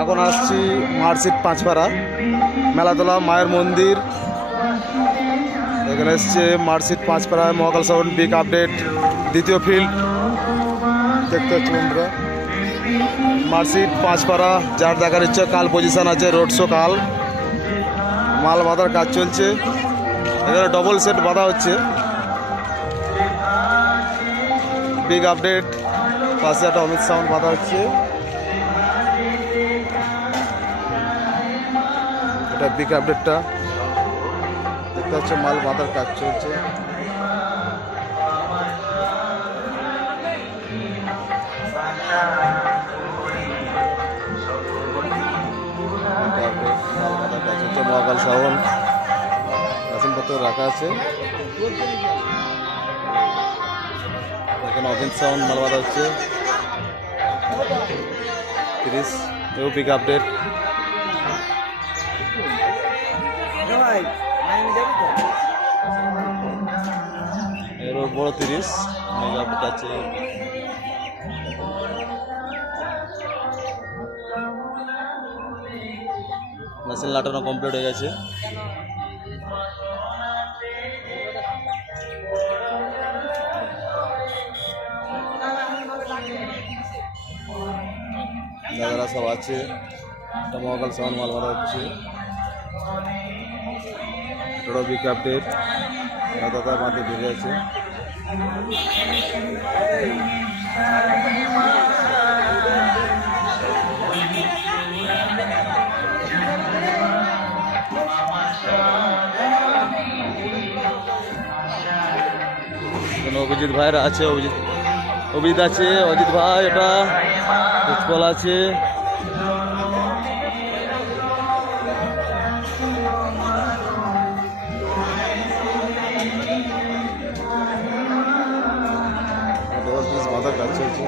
এখন আসছি মার্কশিট পাঁচপাড়া মেলাতলা মায়ের মন্দির। এখানে এসছে মার্কশিট পাঁচপাড়ায় মহাকাল সাউন্ড বিগ আপডেট দ্বিতীয় ফিল্ড দেখতে পাচ্ছি বন্ধুরা। মার্কশিট পাঁচপাড়া যার দেখার ইচ্ছা, কাল পজিশন আছে, রোড শো কাল, মাল বাঁধার কাজ চলছে। এখানে ডবল সেট বাঁধা হচ্ছে। বিগ আপডেট পাশে একটা অমিত সাউন্ড বাঁধা হচ্ছে। এটা বিগ আপডেটটা দেখতে হচ্ছে, মাল বাঁধার কাজ চলছে। মহাকাল সাউন্ড বাসনপত্র রাখা আছে। এখানে অমিত সাউন্ড মাল বাঁধা হচ্ছে। 30 এও বিগ আপডেট। এর বড় 30 মেগা আপডেট আছে। মেশিন লাটানো কমপ্লিট হয়ে গেছে। দাদারা সব আছে। মহাকাল সাউন্ড মাল বাঁধা হচ্ছে। বড় বিগ আপডেট দাদা মাঠে বেরিয়ে আছে। অভিজিৎ ভাইরা আছে, অভিজিৎ আছে, অজিত ভাই, এটা উৎপল আছে। বাঁধার কাজ চলছে।